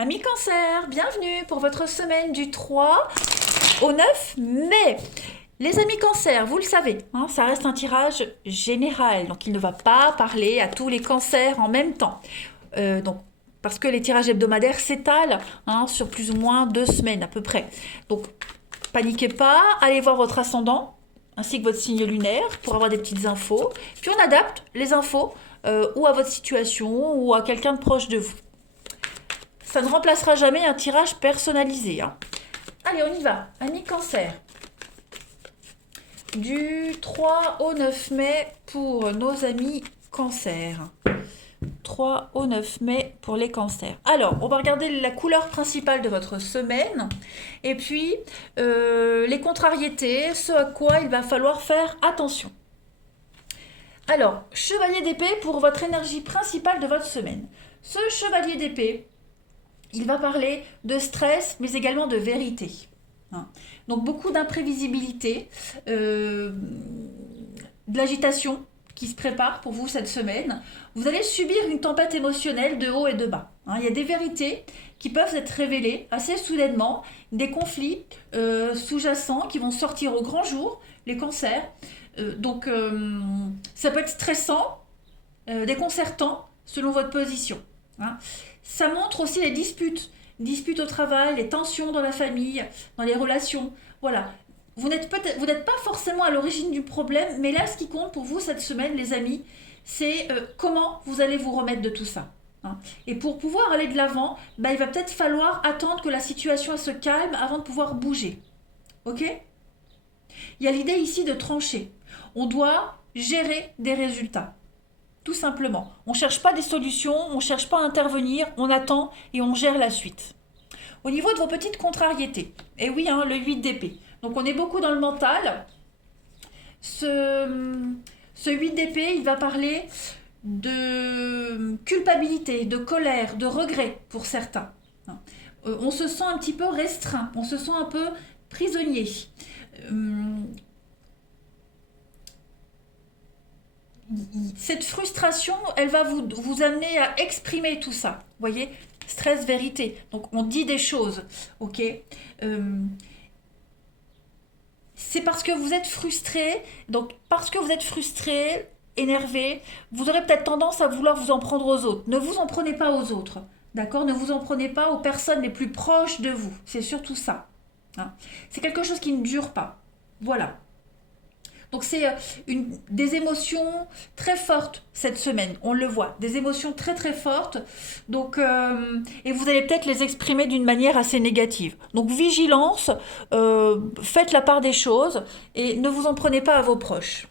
Amis Cancer, bienvenue pour votre semaine du 3 au 9 mai. Les amis Cancer, vous le savez, hein, ça reste un tirage général, donc il ne va pas parler à tous les cancers en même temps. Parce que les tirages hebdomadaires s'étalent sur plus ou moins 2 semaines à peu près. Donc, paniquez pas, allez voir votre ascendant ainsi que votre signe lunaire pour avoir des petites infos. Puis on adapte les infos ou à votre situation ou à quelqu'un de proche de vous. Ça ne remplacera jamais un tirage personnalisé. Allez, on y va. Amis Cancer. Du 3 au 9 mai pour nos amis Cancer. 3 au 9 mai pour les cancers. Alors, on va regarder la couleur principale de votre semaine. Et puis, les contrariétés, ce à quoi il va falloir faire attention. Alors, chevalier d'épée pour votre énergie principale de votre semaine. Ce chevalier d'épée, il va parler de stress, mais également de vérité. Donc beaucoup d'imprévisibilité, de l'agitation qui se prépare pour vous cette semaine. Vous allez subir une tempête émotionnelle de haut et de bas. Il y a des vérités qui peuvent être révélées assez soudainement, des conflits sous-jacents qui vont sortir au grand jour, les cancers. Donc ça peut être stressant, déconcertant selon votre position. Ça montre aussi les disputes au travail, les tensions dans la famille, dans les relations. Voilà. Vous n'êtes pas forcément à l'origine du problème, mais là, ce qui compte pour vous cette semaine, les amis, c'est comment vous allez vous remettre de tout ça. Et pour pouvoir aller de l'avant, il va peut-être falloir attendre que la situation se calme avant de pouvoir bouger. Ok ? Il y a l'idée ici de trancher. On doit gérer des résultats. Tout simplement. On ne cherche pas des solutions, on ne cherche pas à intervenir, on attend et on gère la suite. Au niveau de vos petites contrariétés, et oui, le 8 d'épée. Donc on est beaucoup dans le mental. Ce 8 d'épée, il va parler de culpabilité, de colère, de regret pour certains. On se sent un petit peu restreint, on se sent un peu prisonnier. Cette frustration, elle va vous amener à exprimer tout ça. Vous voyez ? Stress, vérité. Donc, on dit des choses. Ok ? C'est parce que vous êtes frustré. Donc, parce que vous êtes frustré, énervé, vous aurez peut-être tendance à vouloir vous en prendre aux autres. Ne vous en prenez pas aux autres. D'accord ? Ne vous en prenez pas aux personnes les plus proches de vous. C'est surtout ça. C'est quelque chose qui ne dure pas. Voilà. Donc c'est des émotions très fortes cette semaine, on le voit, des émotions très très fortes. Donc, et vous allez peut-être les exprimer d'une manière assez négative. Donc vigilance, faites la part des choses et ne vous en prenez pas à vos proches.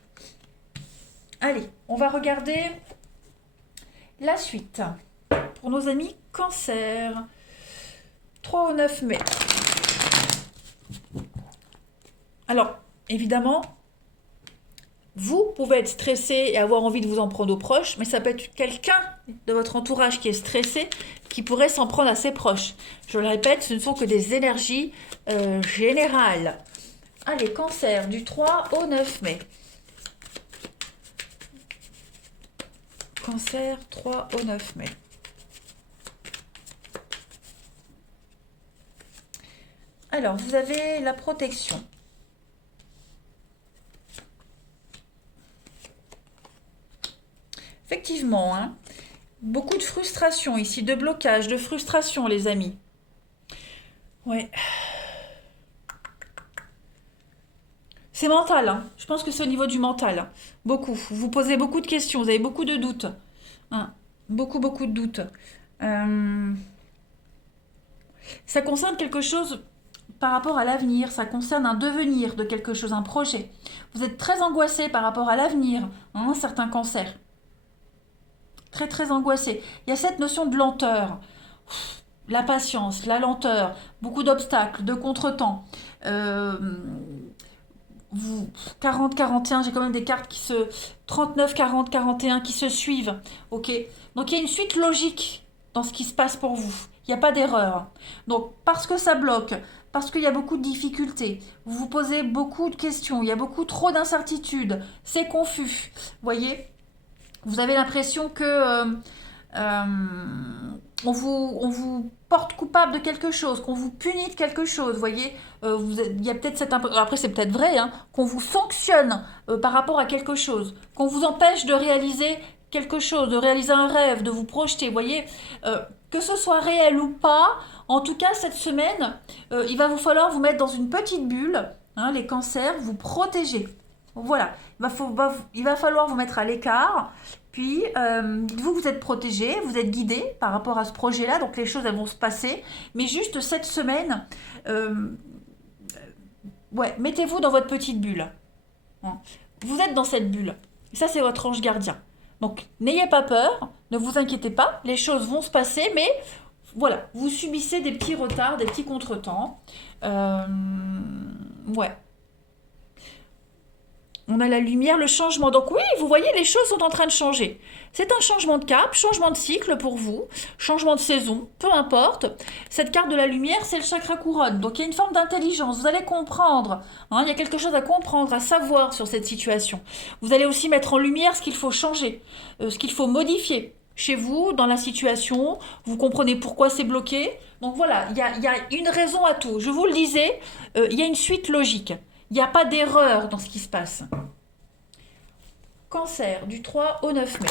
Allez, on va regarder la suite pour nos amis Cancer. 3 au 9 mai. Alors, évidemment, vous pouvez être stressé et avoir envie de vous en prendre aux proches, mais ça peut être quelqu'un de votre entourage qui est stressé, qui pourrait s'en prendre à ses proches. Je le répète, ce ne sont que des énergies générales. Allez, Cancer, du 3 au 9 mai. Cancer, 3 au 9 mai. Alors, vous avez la protection. Effectivement, beaucoup de frustration ici, de blocage, de frustration, les amis. Ouais. C'est mental, je pense que c'est au niveau du mental. Beaucoup. Vous posez beaucoup de questions, vous avez beaucoup de doutes. Beaucoup, beaucoup de doutes. Ça concerne quelque chose par rapport à l'avenir, ça concerne un devenir de quelque chose, un projet. Vous êtes très angoissé par rapport à l'avenir, certains cancers. Très très angoissé. Il y a cette notion de lenteur, la patience, la lenteur, beaucoup d'obstacles, de contretemps. 40, 41, j'ai quand même des cartes qui se... 39, 40, 41 qui se suivent. Ok. Donc il y a une suite logique dans ce qui se passe pour vous. Il n'y a pas d'erreur. Donc parce que ça bloque, parce qu'il y a beaucoup de difficultés, vous vous posez beaucoup de questions, il y a beaucoup trop d'incertitudes, c'est confus. Vous voyez ? Vous avez l'impression que on vous porte coupable de quelque chose, qu'on vous punit de quelque chose, vous voyez, il y a peut-être cette impression, après c'est peut-être vrai, hein, qu'on vous sanctionne par rapport à quelque chose, qu'on vous empêche de réaliser quelque chose, de réaliser un rêve, de vous projeter, vous voyez, que ce soit réel ou pas, en tout cas cette semaine, il va vous falloir vous mettre dans une petite bulle, hein, les cancers, vous protéger. Voilà, il va falloir vous mettre à l'écart, puis dites-vous que vous êtes protégé, vous êtes guidé par rapport à ce projet-là, donc les choses elles vont se passer, mais juste cette semaine, euh, ouais, mettez-vous dans votre petite bulle. Hein. Vous êtes dans cette bulle, et ça c'est votre ange gardien. Donc n'ayez pas peur, ne vous inquiétez pas, les choses vont se passer, mais voilà, vous subissez des petits retards, des petits contretemps. Ouais. On a la lumière, le changement. Donc oui, vous voyez, les choses sont en train de changer. C'est un changement de cap, changement de cycle pour vous, changement de saison, peu importe. Cette carte de la lumière, c'est le chakra couronne. Donc il y a une forme d'intelligence, vous allez comprendre. Hein, il y a quelque chose à comprendre, à savoir sur cette situation. Vous allez aussi mettre en lumière ce qu'il faut changer, ce qu'il faut modifier. Chez vous, dans la situation, vous comprenez pourquoi c'est bloqué. Donc voilà, il y a une raison à tout. Je vous le disais, il y a une suite logique. Il n'y a pas d'erreur dans ce qui se passe. Cancer, du 3 au 9 mai.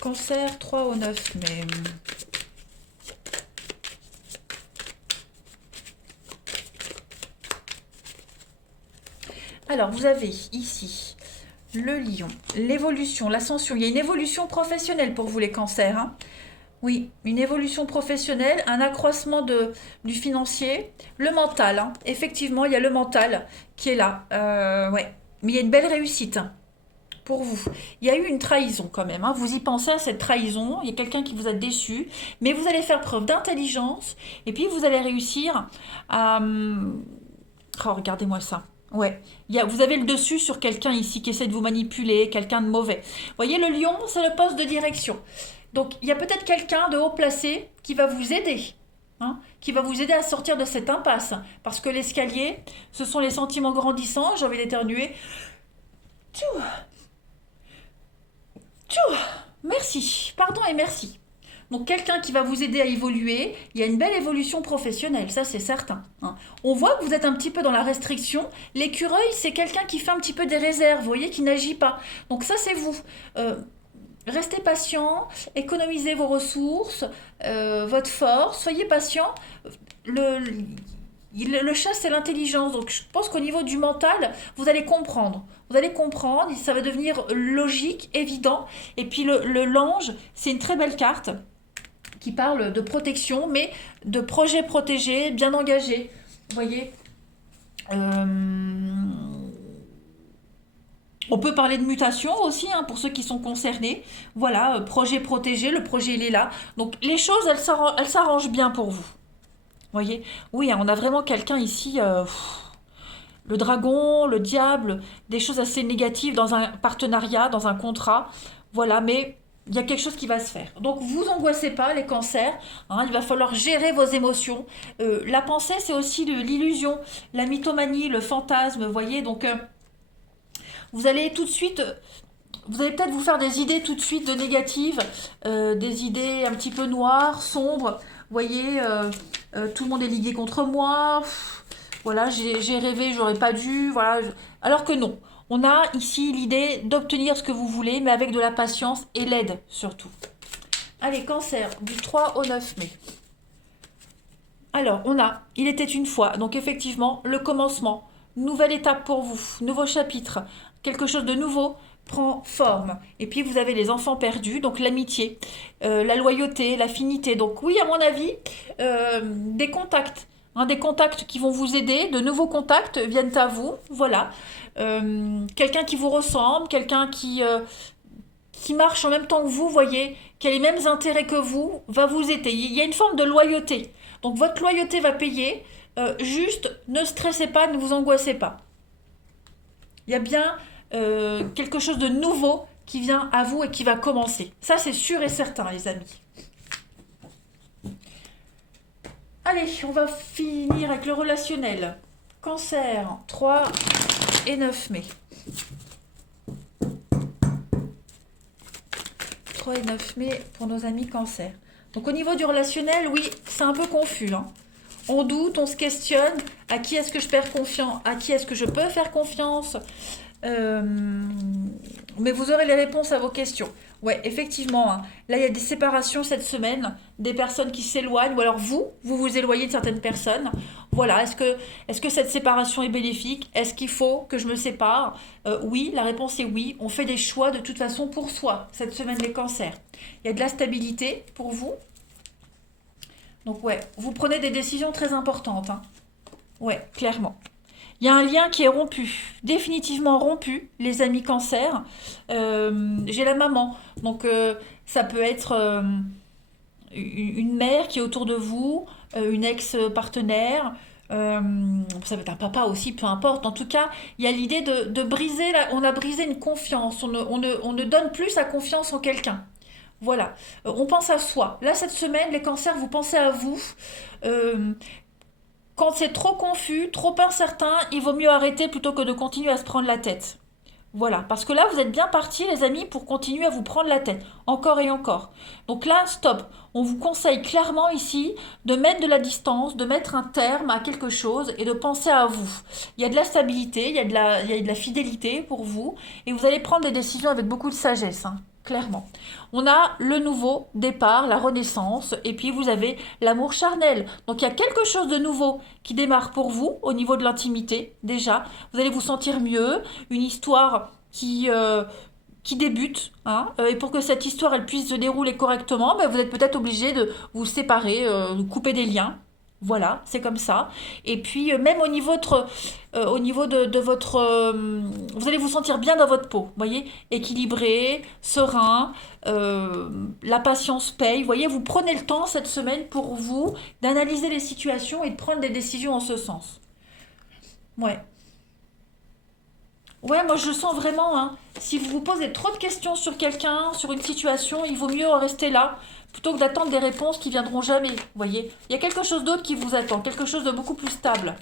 Cancer, 3 au 9 mai. Alors, vous avez ici le lion, l'évolution, l'ascension. Il y a une évolution professionnelle pour vous, les cancers. Hein. Oui, une évolution professionnelle, un accroissement du financier, le mental. Hein. Effectivement, il y a le mental qui est là. Ouais. Mais il y a une belle réussite hein, pour vous. Il y a eu une trahison quand même. Hein. Vous y pensez à cette trahison. Il y a quelqu'un qui vous a déçu. Mais vous allez faire preuve d'intelligence. Et puis vous allez réussir à... Oh, regardez-moi ça. Ouais, vous avez le dessus sur quelqu'un ici qui essaie de vous manipuler, quelqu'un de mauvais. Vous voyez, le lion, c'est le poste de direction. Donc, il y a peut-être quelqu'un de haut placé qui va vous aider, hein, qui va vous aider à sortir de cette impasse. Parce que l'escalier, ce sont les sentiments grandissants, j'ai envie d'éternuer. Tchou, tchou, merci, pardon et merci. Donc quelqu'un qui va vous aider à évoluer, il y a une belle évolution professionnelle, ça c'est certain. Hein. On voit que vous êtes un petit peu dans la restriction. L'écureuil, c'est quelqu'un qui fait un petit peu des réserves, vous voyez, qui n'agit pas. Donc ça c'est vous. Restez patient, économisez vos ressources, votre force, soyez patient. Le, le chat, c'est l'intelligence. Donc, je pense qu'au niveau du mental, vous allez comprendre. Vous allez comprendre, ça va devenir logique, évident. Et puis, l'ange, c'est une très belle carte qui parle de protection, mais de projet protégé, bien engagé. Vous voyez On peut parler de mutation aussi, hein, pour ceux qui sont concernés. Voilà, projet protégé, le projet il est là. Donc les choses, elles s'arrangent bien pour vous. Voyez. Oui, hein, on a vraiment quelqu'un ici, le dragon, le diable, des choses assez négatives dans un partenariat, dans un contrat. Voilà, mais il y a quelque chose qui va se faire. Donc vous angoissez pas, les cancers. Hein, il va falloir gérer vos émotions. La pensée, c'est aussi l'illusion, la mythomanie, le fantasme, vous voyez. Donc vous allez tout de suite... Vous allez peut-être vous faire des idées tout de suite de négatives, des idées un petit peu noires, sombres. Vous voyez, tout le monde est ligué contre moi. Pff, voilà, j'ai rêvé, j'aurais pas dû. Voilà. Alors que non, on a ici l'idée d'obtenir ce que vous voulez, mais avec de la patience et l'aide surtout. Allez, cancer, du 3 au 9 mai. Alors, on a, il était une fois, donc effectivement, le commencement. Nouvelle étape pour vous, nouveau chapitre, quelque chose de nouveau prend forme. Et puis vous avez les enfants perdus, donc l'amitié, la loyauté, l'affinité. Donc oui, à mon avis, des contacts. Hein, des contacts qui vont vous aider, de nouveaux contacts viennent à vous, voilà. Quelqu'un qui vous ressemble, quelqu'un qui marche en même temps que vous, voyez, qui a les mêmes intérêts que vous, va vous aider. Il y a une forme de loyauté. Donc votre loyauté va payer, juste ne stressez pas, ne vous angoissez pas. Il y a bien quelque chose de nouveau qui vient à vous et qui va commencer. Ça, c'est sûr et certain, les amis. Allez, on va finir avec le relationnel. Cancer, 3 et 9 mai. 3 et 9 mai pour nos amis cancer. Donc au niveau du relationnel, oui, c'est un peu confus, hein. On doute, on se questionne. À qui est-ce que je perds confiance? À qui est-ce que je peux faire confiance? Euh, mais vous aurez les réponses à vos questions. Ouais, effectivement, hein. Là, il y a des séparations cette semaine, des personnes qui s'éloignent, ou alors vous vous éloignez de certaines personnes. Voilà, est-ce que cette séparation est bénéfique? Est-ce qu'il faut que je me sépare? Oui, la réponse est oui. On fait des choix de toute façon pour soi, cette semaine les cancers. Il y a de la stabilité pour vous. Donc ouais, vous prenez des décisions très importantes, hein. Ouais, clairement. Il y a un lien qui est rompu, définitivement rompu, les amis cancer. J'ai la maman, donc ça peut être une mère qui est autour de vous, une ex-partenaire, ça peut être un papa aussi, peu importe. En tout cas, il y a l'idée de briser, on a brisé une confiance, on ne donne plus sa confiance en quelqu'un. Voilà, on pense à soi. Là, cette semaine, les cancers, vous pensez à vous. Euh, Quand c'est trop confus, trop incertain, il vaut mieux arrêter plutôt que de continuer à se prendre la tête. Voilà, parce que là, vous êtes bien partis, les amis, pour continuer à vous prendre la tête, encore et encore. Donc là, stop. On vous conseille clairement ici de mettre de la distance, de mettre un terme à quelque chose et de penser à vous. Il y a de la stabilité, il y a de la fidélité pour vous et vous allez prendre des décisions avec beaucoup de sagesse, hein, clairement. On a le nouveau départ, la renaissance, et puis vous avez l'amour charnel. Donc il y a quelque chose de nouveau qui démarre pour vous au niveau de l'intimité, déjà. Vous allez vous sentir mieux, une histoire qui débute, hein, et pour que cette histoire elle puisse se dérouler correctement, ben, vous êtes peut-être obligé de vous séparer, de couper des liens. Voilà, c'est comme ça. Et puis même au niveau de votre, vous allez vous sentir bien dans votre peau, vous voyez, équilibré, serein, la patience paye. Vous voyez, vous prenez le temps cette semaine pour vous d'analyser les situations et de prendre des décisions en ce sens. Ouais. Ouais, moi je le sens vraiment, hein. Si vous vous posez trop de questions sur quelqu'un, sur une situation, il vaut mieux en rester là, plutôt que d'attendre des réponses qui viendront jamais. Vous voyez, il y a quelque chose d'autre qui vous attend, quelque chose de beaucoup plus stable.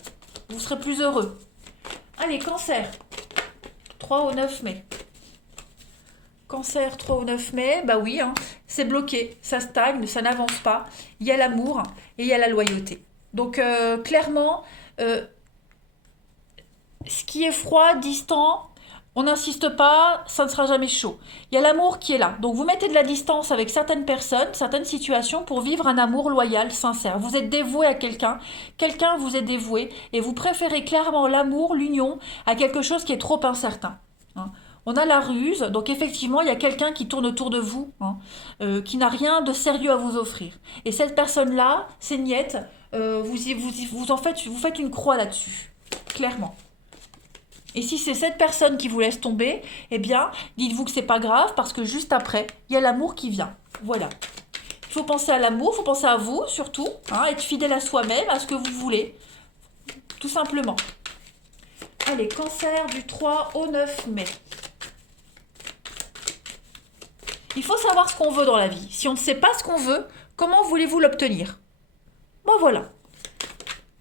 Vous serez plus heureux. Allez, cancer, 3 au 9 mai. Cancer 3 au 9 mai, bah oui, hein, c'est bloqué, ça stagne, ça n'avance pas. Il y a l'amour et il y a la loyauté. Donc clairement, euh, ce qui est froid, distant, on n'insiste pas, ça ne sera jamais chaud. Il y a l'amour qui est là. Donc vous mettez de la distance avec certaines personnes, certaines situations pour vivre un amour loyal, sincère. Vous êtes dévoué à quelqu'un, quelqu'un vous est dévoué et vous préférez clairement l'amour, l'union à quelque chose qui est trop incertain, hein. On a la ruse, donc effectivement, il y a quelqu'un qui tourne autour de vous, hein, qui n'a rien de sérieux à vous offrir. Et cette personne-là, c'est niette, vous faites une croix là-dessus, clairement. Et si c'est cette personne qui vous laisse tomber, eh bien, dites-vous que c'est pas grave parce que juste après, il y a l'amour qui vient. Voilà. Il faut penser à l'amour, il faut penser à vous surtout, hein, être fidèle à soi-même, à ce que vous voulez, tout simplement. Allez, cancer du 3 au 9 mai. Il faut savoir ce qu'on veut dans la vie. Si on ne sait pas ce qu'on veut, comment voulez-vous l'obtenir? Bon voilà.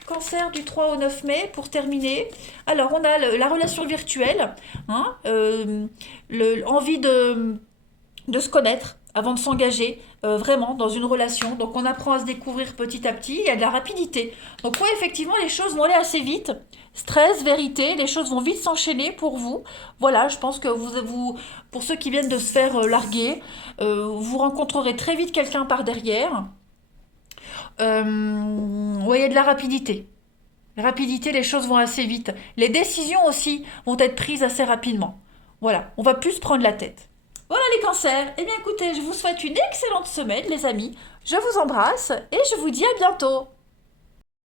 Cancer du 3 au 9 mai, pour terminer. Alors, on a la relation virtuelle, hein, envie de se connaître avant de s'engager vraiment dans une relation. Donc, on apprend à se découvrir petit à petit. Il y a de la rapidité. Donc, oui, effectivement, les choses vont aller assez vite. Stress, vérité, les choses vont vite s'enchaîner pour vous. Voilà, je pense que pour ceux qui viennent de se faire larguer, vous rencontrerez très vite quelqu'un par derrière. Ouais, il y a de la rapidité. Rapidité, les choses vont assez vite. Les décisions aussi vont être prises assez rapidement. Voilà, on va plus se prendre la tête. Voilà les cancers. Eh bien écoutez, je vous souhaite une excellente semaine les amis. Je vous embrasse et je vous dis à bientôt.